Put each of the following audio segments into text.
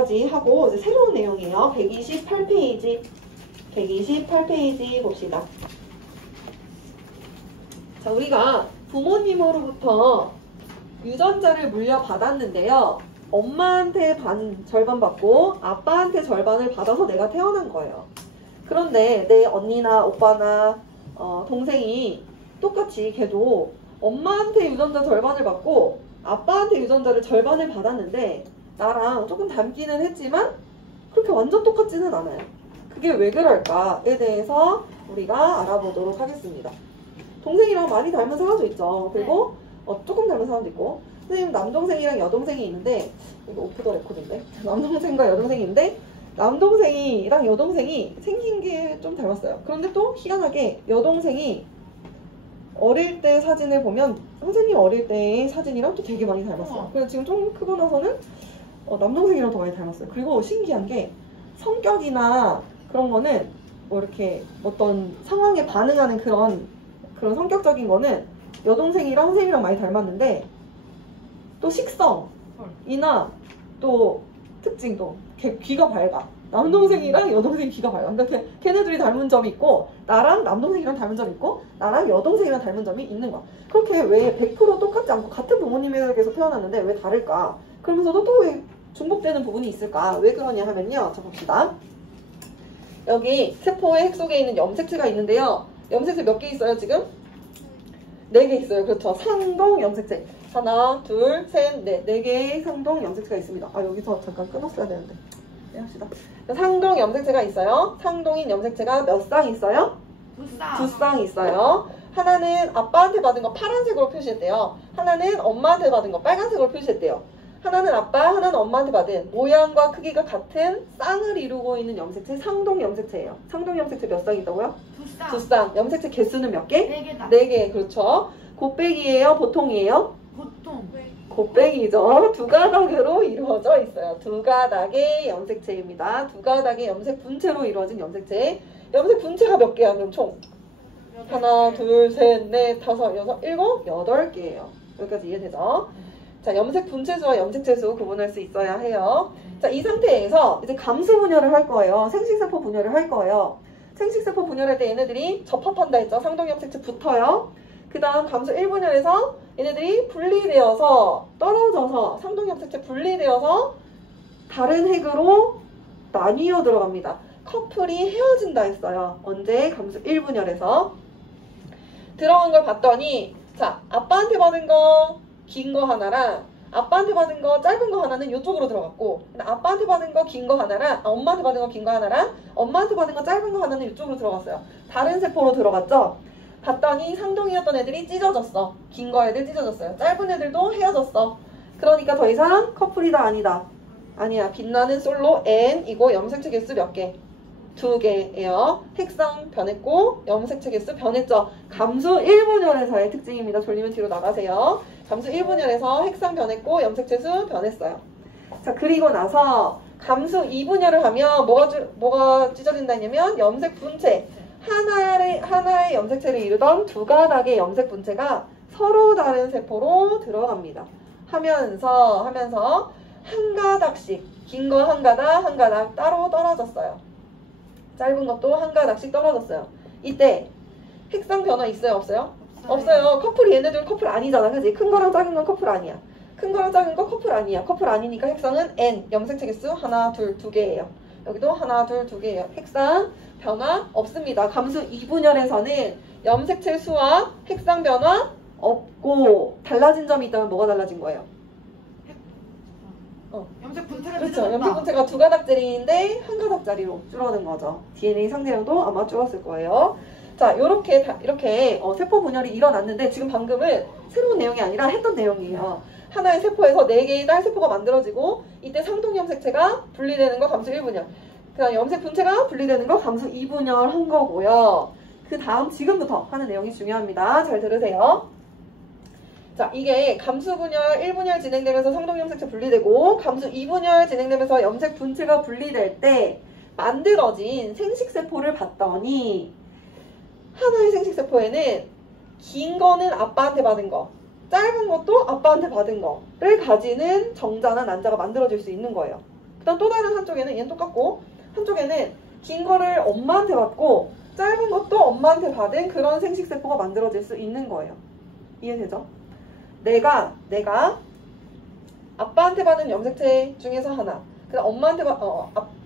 여기까지 하고 이제 새로운 내용이에요. 128페이지. 128페이지 봅시다. 자, 우리가 부모님으로부터 유전자를 물려받았는데요. 엄마한테 절반 받고 아빠한테 절반을 받아서 내가 태어난 거예요. 그런데 내 언니나 오빠나 동생이 똑같이 걔도 엄마한테 유전자 절반을 받고 아빠한테 유전자를 절반을 받았는데 나랑 조금 닮기는 했지만 그렇게 완전 똑같지는 않아요. 그게 왜 그럴까에 대해서 우리가 알아보도록 하겠습니다. 동생이랑 많이 닮은 사람도 있죠. 그리고 조금 닮은 사람도 있고, 선생님 남동생이랑 여동생이 있는데, 이거 오프 더 레코드인데, 남동생과 여동생인데 남동생이랑 여동생이 생긴 게 좀 닮았어요. 그런데 또 희한하게 여동생이 어릴 때 사진을 보면 선생님 어릴 때의 사진이랑 또 되게 많이 닮았어요. 그래서 지금 좀 크고 나서는 남동생이랑 더 많이 닮았어요. 그리고 신기한 게 성격이나 그런 거는 뭐 이렇게 어떤 상황에 반응하는 그런 성격적인 거는 여동생이랑 선생님이랑 많이 닮았는데 또 식성이나 또 특징도 귀가 밝아. 남동생이랑 여동생이 귀가 밝아. 그러니까 걔네들이 닮은 점이 있고 나랑 남동생이랑 닮은 점이 있고 나랑 여동생이랑 닮은 점이 있는 거야. 그렇게 왜 100% 똑같지 않고 같은 부모님에게서 태어났는데 왜 다를까? 그러면서도 또 왜 중복되는 부분이 있을까? 왜 그러냐 하면요. 자, 봅시다. 여기 세포의 핵 속에 있는 염색체가 있는데요. 염색체 몇 개 있어요 지금? 4개 있어요. 그렇죠. 상동 염색체. 하나, 둘, 셋, 넷. 4개의 상동 염색체가 있습니다. 아, 여기서 잠깐 끊었어야 되는데. 네, 합시다. 상동 염색체가 있어요. 상동인 염색체가 몇 쌍 있어요? 2쌍. 2쌍 있어요. 하나는 아빠한테 받은 거 파란색으로 표시했대요. 하나는 엄마한테 받은 거 빨간색으로 표시했대요. 하나는 아빠, 하나는 엄마한테 받은 모양과 크기가 같은 쌍을 이루고 있는 염색체 상동 염색체예요. 상동 염색체 몇 쌍 있다고요? 2쌍. 2쌍. 염색체 개수는 몇 개? 4개다. 4개. 그렇죠. 곱빼기예요? 보통이에요? 보통. 곱빼기죠. 2가닥으로 이루어져 있어요. 2가닥의 염색체입니다. 2가닥의 염색 분체로 이루어진 염색체. 염색 분체가 몇 개야? 그럼 총? 하나, 둘, 셋, 넷, 다섯, 여섯, 일곱, 8개예요. 여기까지 이해되죠? 자, 염색 분체수와 염색체 수 구분할 수 있어야 해요. 자, 이 상태에서 이제 감수 분열을 할 거예요. 생식세포 분열을 할 거예요. 생식세포 분열할 때 얘네들이 접합한다 했죠. 상동 염색체 붙어요. 그 다음 감수 1분열에서 얘네들이 분리되어서 떨어져서 상동 염색체 분리되어서 다른 핵으로 나뉘어 들어갑니다. 커플이 헤어진다 했어요. 언제? 감수 1분열에서 들어간 걸 봤더니 자, 아빠한테 받은 거 긴 거 하나랑 아빠한테 받은 거 짧은 거 하나는 이쪽으로 들어갔고 아빠한테 받은 거 긴 거 하나랑 엄마한테 받은 거 긴 거 하나랑 엄마한테 받은 거 짧은 거 하나는 이쪽으로 들어갔어요. 다른 세포로 들어갔죠? 봤더니 상동이었던 애들이 찢어졌어. 긴 거 애들 찢어졌어요. 짧은 애들도 헤어졌어. 그러니까 더 이상 커플이다 아니다. 아니야. 빛나는 솔로 N이고 염색체 개수 몇 개? 2개예요. 핵성 변했고 염색체 개수 변했죠. 감수 1분열에서의 특징입니다. 돌리면 뒤로 나가세요. 감수 1분열에서 핵성 변했고 염색체 수 변했어요. 자, 그리고 나서 감수 2분열을 하면 뭐가 찢어진다 했냐면 염색 분체. 하나의 염색체를 이루던 2가닥의 염색 분체가 서로 다른 세포로 들어갑니다. 하면서 한 가닥씩 긴 거 한 가닥 따로 떨어졌어요. 짧은 것도 한 가닥씩 떨어졌어요. 이때 핵성 변화 있어요? 없어요? 없어요. 커플이 얘네들 커플 아니잖아. 그지? 큰 거랑 작은 건 커플 아니야. 큰 거랑 작은 거 커플 아니야. 커플 아니니까 핵성은 N. 염색체 개수 하나, 둘, 2개예요. 여기도 하나, 둘, 2개예요. 핵상 변화 없습니다. 감수 2분열에서는 염색체 수와 핵상 변화 없고 달라진 점이 있다면 뭐가 달라진 거예요? 염색 분체가 그렇죠. 염색 분체가 2가닥짜리인데 1가닥짜리로 줄어든 거죠. DNA 상대량도 아마 줄었을 거예요. 자, 이렇게 세포 분열이 일어났는데 지금 방금은 새로운 내용이 아니라 했던 내용이에요. 하나의 세포에서 4개의 딸 세포가 만들어지고 이때 상동 염색체가 분리되는 거 감수 1분열. 그다음 염색 분체가 분리되는 거 감수 2분열 한 거고요. 그 다음 지금부터 하는 내용이 중요합니다. 잘 들으세요. 자, 이게 감수 분열 1분열 진행되면서 상동 염색체 분리되고 감수 2분열 진행되면서 염색 분체가 분리될 때 만들어진 생식세포를 봤더니 하나의 생식세포에는 긴 거는 아빠한테 받은 거, 짧은 것도 아빠한테 받은 거를 가지는 정자나 난자가 만들어질 수 있는 거예요. 그다음 또 다른 한쪽에는 얘는 똑같고 한쪽에는 긴 거를 엄마한테 받고 짧은 것도 엄마한테 받은 그런 생식세포가 만들어질 수 있는 거예요. 이해되죠? 내가 아빠한테 받은 염색체 중에서 하나, 그다음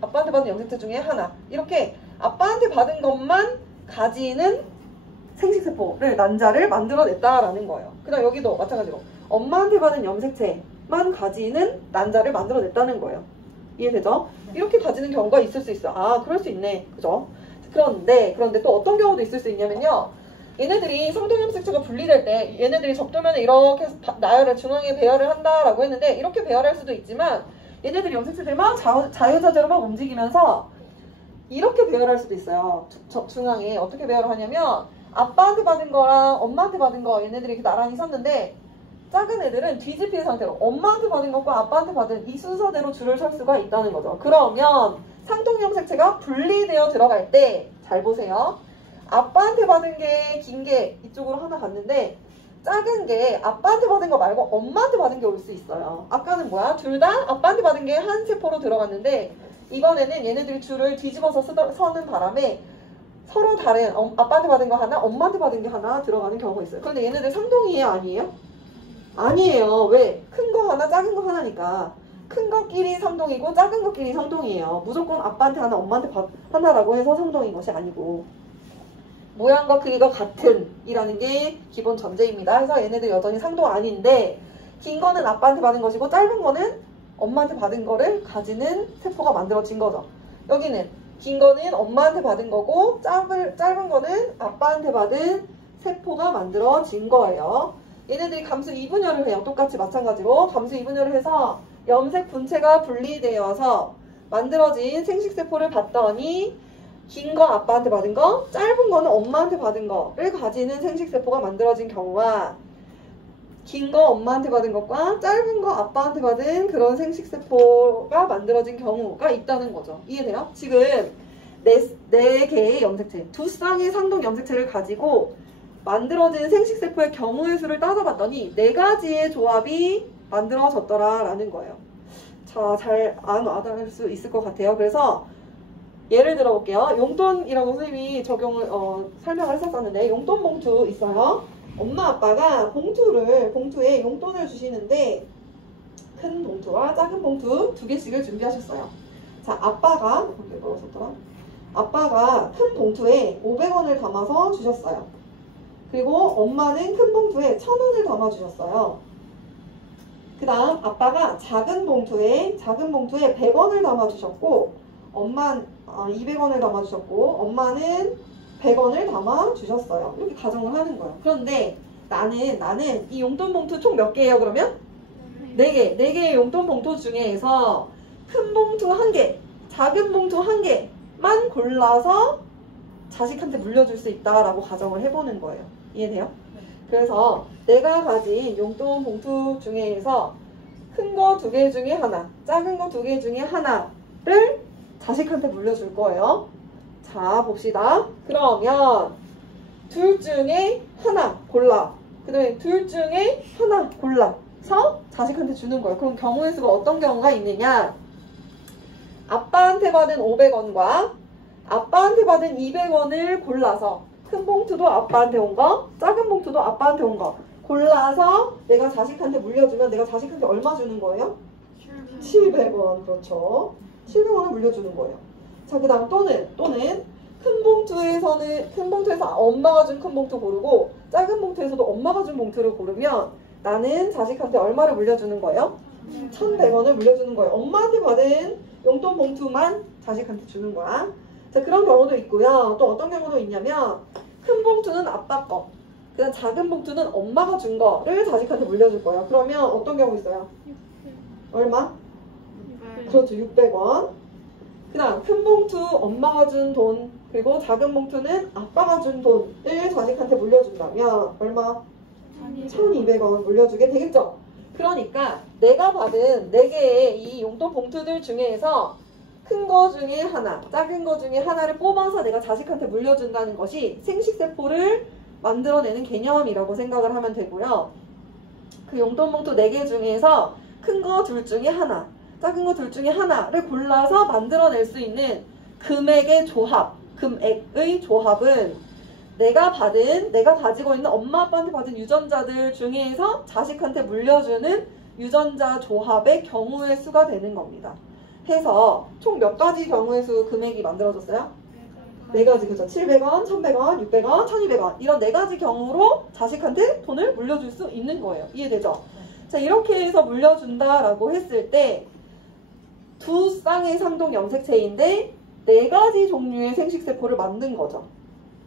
아빠한테 받은 염색체 중에 하나, 이렇게 아빠한테 받은 것만 가지는 생식세포를 난자를 만들어냈다라는 거예요. 그다음 여기도 마찬가지로 엄마한테 받은 염색체만 가지는 난자를 만들어냈다는 거예요. 이해되죠? 이렇게 가지는 경우가 있을 수 있어. 아, 그럴 수 있네. 그죠? 그런데 또 어떤 경우도 있을 수 있냐면요. 얘네들이 성동염색체가 분리될 때 얘네들이 적도면에 이렇게 나열을 중앙에 배열을 한다라고 했는데 이렇게 배열할 수도 있지만 얘네들이 염색체들이 막 자유자재로 막 움직이면서 이렇게 배열할 수도 있어요. 중앙에 어떻게 배열을 하냐면 아빠한테 받은 거랑 엄마한테 받은 거 얘네들이 이렇게 나란히 섰는데 작은 애들은 뒤집힌 상태로 엄마한테 받은 것과 아빠한테 받은 이 순서대로 줄을 설 수가 있다는 거죠. 그러면 상동염색체가 분리되어 들어갈 때 잘 보세요. 아빠한테 받은 게 긴 게 이쪽으로 하나 갔는데 작은 게 아빠한테 받은 거 말고 엄마한테 받은 게 올 수 있어요. 아까는 뭐야? 둘 다 아빠한테 받은 게 한 세포로 들어갔는데 이번에는 얘네들이 줄을 뒤집어서 서는 바람에 서로 다른 아빠한테 받은 거 하나, 엄마한테 받은 게 하나 들어가는 경우가 있어요. 그런데 얘네들 상동이에요? 아니에요? 아니에요. 왜? 큰 거 하나, 작은 거 하나니까. 큰 것끼리 상동이고 작은 것끼리 상동이에요. 무조건 아빠한테 하나, 엄마한테 하나라고 해서 상동인 것이 아니고. 모양과 크기가 같은 이라는 게 기본 전제입니다. 그래서 얘네들 여전히 상동 아닌데 긴 거는 아빠한테 받은 것이고 짧은 거는 엄마한테 받은 거를 가지는 세포가 만들어진 거죠. 여기는 긴 거는 엄마한테 받은 거고 짧은 거는 아빠한테 받은 세포가 만들어진 거예요. 얘네들이 감수 이분열을 해요. 똑같이 마찬가지로 감수 이분열을 해서 염색 분체가 분리되어서 만들어진 생식세포를 봤더니 긴 거 아빠한테 받은 거, 짧은 거는 엄마한테 받은 거를 가지는 생식세포가 만들어진 경우와 긴 거 엄마한테 받은 것과 짧은 거 아빠한테 받은 그런 생식세포가 만들어진 경우가 있다는 거죠. 이해돼요? 지금 네 개의 염색체, 두 쌍의 상동 염색체를 가지고 만들어진 생식세포의 경우의 수를 따져봤더니 네 가지의 조합이 만들어졌더라라는 거예요. 자, 잘 알아들 수 있을 것 같아요. 그래서 예를 들어 볼게요. 용돈이라고 선생님이 설명을 했었는데 용돈 봉투 있어요. 엄마 아빠가 봉투에 용돈을 주시는데 큰 봉투와 작은 봉투 두 개씩을 준비하셨어요. 자, 아빠가 큰 봉투에 500원을 담아서 주셨어요. 그리고 엄마는 큰 봉투에 1000원을 담아 주셨어요. 그 다음 아빠가 작은 봉투에 100원을 담아 주셨고 엄마는 200원을 담아 주셨고 엄마는 100원을 담아 주셨어요. 이렇게 가정을 하는 거예요. 그런데 나는 이 용돈 봉투 총 몇 개예요? 그러면 4개. 4개의 용돈 봉투 중에서 큰 봉투 1개, 작은 봉투 1개만 골라서 자식한테 물려줄 수 있다라고 가정을 해보는 거예요. 이해돼요? 그래서 내가 가진 용돈 봉투 중에서 큰 거 2개 중에 하나, 작은 거 2개 중에 하나를 자식한테 물려줄 거예요. 자, 봅시다. 그러면 둘 중에 하나 골라. 그 다음에 둘 중에 하나 골라서 자식한테 주는 거예요. 그럼 경우의 수가 어떤 경우가 있느냐? 아빠한테 받은 500원과 아빠한테 받은 200원을 골라서 큰 봉투도 아빠한테 온 거, 작은 봉투도 아빠한테 온 거 골라서 내가 자식한테 물려주면 내가 자식한테 얼마 주는 거예요? 700원. 그렇죠. 700원을 물려주는 거예요. 자, 그 다음 또는 큰 봉투에서 엄마가 준 큰 봉투 고르고 작은 봉투에서도 엄마가 준 봉투를 고르면 나는 자식한테 얼마를 물려주는 거예요? 1100원을 물려주는 거예요. 엄마한테 받은 용돈 봉투만 자식한테 주는 거야. 자, 그런 경우도 있고요. 또 어떤 경우도 있냐면 큰 봉투는 아빠 거, 그다음 작은 봉투는 엄마가 준 거를 자식한테 물려줄 거예요. 그러면 어떤 경우 있어요? 얼마? 그렇죠. 600원. 그 다음 큰 봉투 엄마가 준 돈, 그리고 작은 봉투는 아빠가 준 돈을 자식한테 물려준다면 얼마? 1200원 물려주게 되겠죠. 그러니까 내가 받은 4개의 이 용돈 봉투들 중에서 큰 거 중에 하나, 작은 거 중에 하나를 뽑아서 내가 자식한테 물려준다는 것이 생식세포를 만들어내는 개념이라고 생각을 하면 되고요. 그 용돈 봉투 4개 중에서 큰 거 둘 중에 하나, 작은 거 둘 중에 하나를 골라서 만들어낼 수 있는 금액의 조합, 금액의 조합은 내가 가지고 있는 엄마 아빠한테 받은 유전자들 중에서 자식한테 물려주는 유전자 조합의 경우의 수가 되는 겁니다. 해서 총 몇 가지 경우의 수 금액이 만들어졌어요? 네 가지, 그죠? 700원, 1100원, 600원, 1200원 이런 네 가지 경우로 자식한테 돈을 물려줄 수 있는 거예요. 이해되죠? 자, 이렇게 해서 물려준다라고 했을 때 두 쌍의 상동 염색체인데 네 가지 종류의 생식세포를 만든 거죠.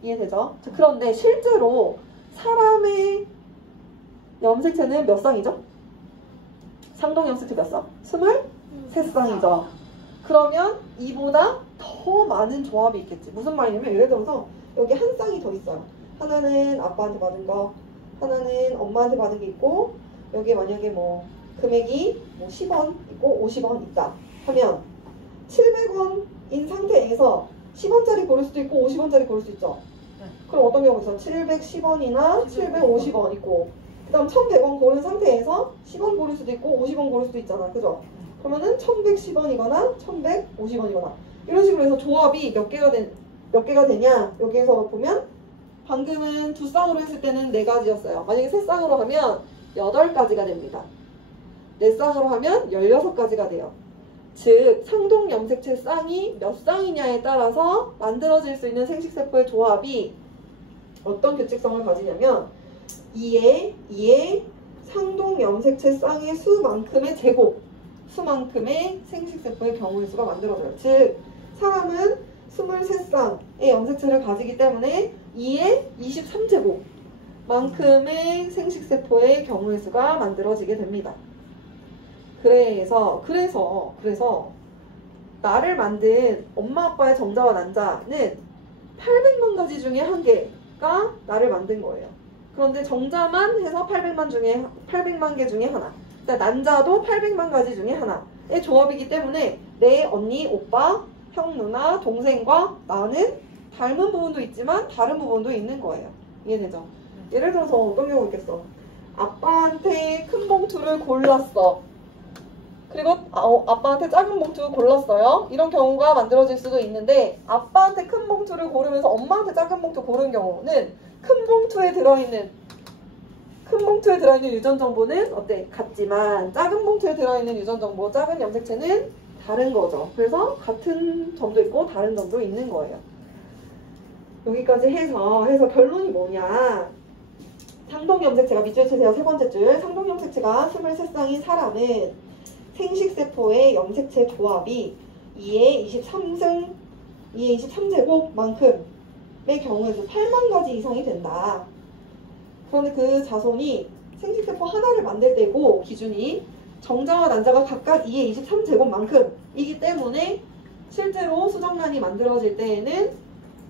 이해되죠? 자, 그런데 실제로 사람의 염색체는 몇 쌍이죠? 상동 염색체 몇 쌍? 23쌍이죠. 그러면 이보다 더 많은 조합이 있겠지. 무슨 말이냐면 예를 들어서 여기 한 쌍이 더 있어요. 하나는 아빠한테 받은 거, 하나는 엄마한테 받은 게 있고 여기에 만약에 뭐 금액이 뭐 10원 있고 50원 있다 하면 700원인 상태에서 10원짜리 고를 수도 있고 50원짜리 고를 수 있죠. 그럼 어떤 경우 있어? 710원이나 750원 있고 그 다음 1100원 고른 상태에서 10원 고를 수도 있고 50원 고를 수도 있잖아. 그죠? 그러면은 1110원이거나 1150원이거나 이런 식으로 해서 조합이 몇 개가 되냐 여기에서 보면 방금은 두 쌍으로 했을 때는 네 가지였어요. 만약에 세 쌍으로 하면 8가지가 됩니다. 네 쌍으로 하면 16가지가 돼요. 즉 상동 염색체 쌍이 몇 쌍이냐에 따라서 만들어질 수 있는 생식세포의 조합이 어떤 규칙성을 가지냐면 2의 상동 염색체 쌍의 수만큼의 제곱 수만큼의 생식세포의 경우의 수가 만들어져요. 즉 사람은 23쌍의 염색체를 가지기 때문에 2의 23제곱 만큼의 생식세포의 경우의 수가 만들어지게 됩니다. 그래서 나를 만든 엄마 아빠의 정자와 난자는 800만 가지 중에 한 개가 나를 만든 거예요. 그런데 정자만 해서 800만 개 중에 하나. 그러니까 난자도 800만 가지 중에 하나의 조합이기 때문에 내 언니, 오빠, 형, 누나, 동생과 나는 닮은 부분도 있지만 다른 부분도 있는 거예요. 이해되죠? 예를 들어서 어떤 경우 있겠어? 아빠한테 큰 봉투를 골랐어. 그리고 아빠한테 작은 봉투 골랐어요. 이런 경우가 만들어질 수도 있는데 아빠한테 큰 봉투를 고르면서 엄마한테 작은 봉투 고른 경우는 큰 봉투에 들어있는 유전 정보는 어때? 같지만 작은 봉투에 들어있는 유전 정보, 작은 염색체는 다른 거죠. 그래서 같은 점도 있고 다른 점도 있는 거예요. 여기까지 해서 결론이 뭐냐? 상동 염색체가 밑줄 치세요. 세 번째 줄. 상동 염색체가 23쌍인 사람은 생식세포의 염색체 조합이 2의 23제곱만큼의 경우에서 8만 가지 이상이 된다. 그런데 그 자손이 생식세포 하나를 만들 때고 기준이 정자와 난자가 각각 2의 23제곱만큼이기 때문에 실제로 수정란이 만들어질 때에는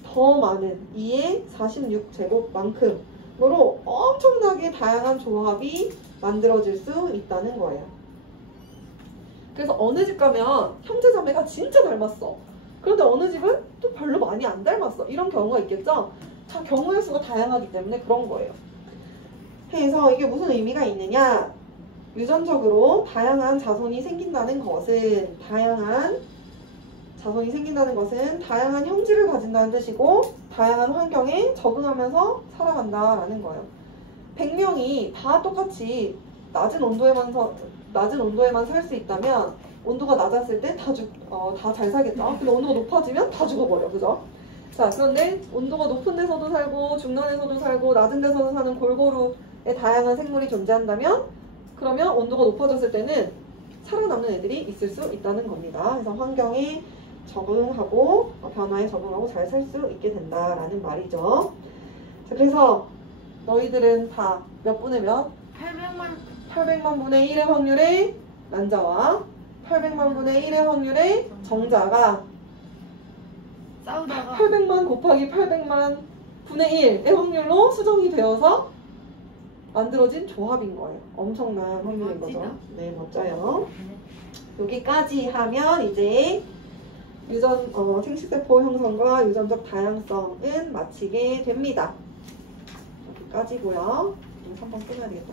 더 많은 2의 46제곱만큼으로 엄청나게 다양한 조합이 만들어질 수 있다는 거예요. 그래서 어느 집 가면 형제자매가 진짜 닮았어. 그런데 어느 집은 또 별로 많이 안 닮았어. 이런 경우가 있겠죠? 자, 경우의 수가 다양하기 때문에 그런 거예요. 그래서 이게 무슨 의미가 있느냐? 유전적으로 다양한 자손이 생긴다는 것은 다양한 형질을 가진다는 뜻이고 다양한 환경에 적응하면서 살아간다라는 거예요. 100명이 다 똑같이 낮은 온도에만 살 수 있다면 온도가 낮았을 때 다 잘 살겠죠. 근데 온도가 높아지면 다 죽어버려. 그죠? 자, 그런데 온도가 높은 데서도 살고 중간에서도 살고 낮은 데서도 사는 골고루의 다양한 생물이 존재한다면 그러면 온도가 높아졌을 때는 살아남는 애들이 있을 수 있다는 겁니다. 그래서 환경에 적응하고 변화에 적응하고 잘 살 수 있게 된다라는 말이죠. 자, 그래서 너희들은 다 몇 분의 몇? 800만 분의 1의 확률의 난자와 800만 분의 1의 확률의 정자가 싸우다가 800만 곱하기 800만 분의 1의 확률로 수정이 되어서 만들어진 조합인 거예요. 엄청난 확률인 거죠. 네, 멋져요. 여기까지 하면 이제 생식세포 형성과 유전적 다양성은 마치게 됩니다. 여기까지고요. 3번 끊어야 되겠다.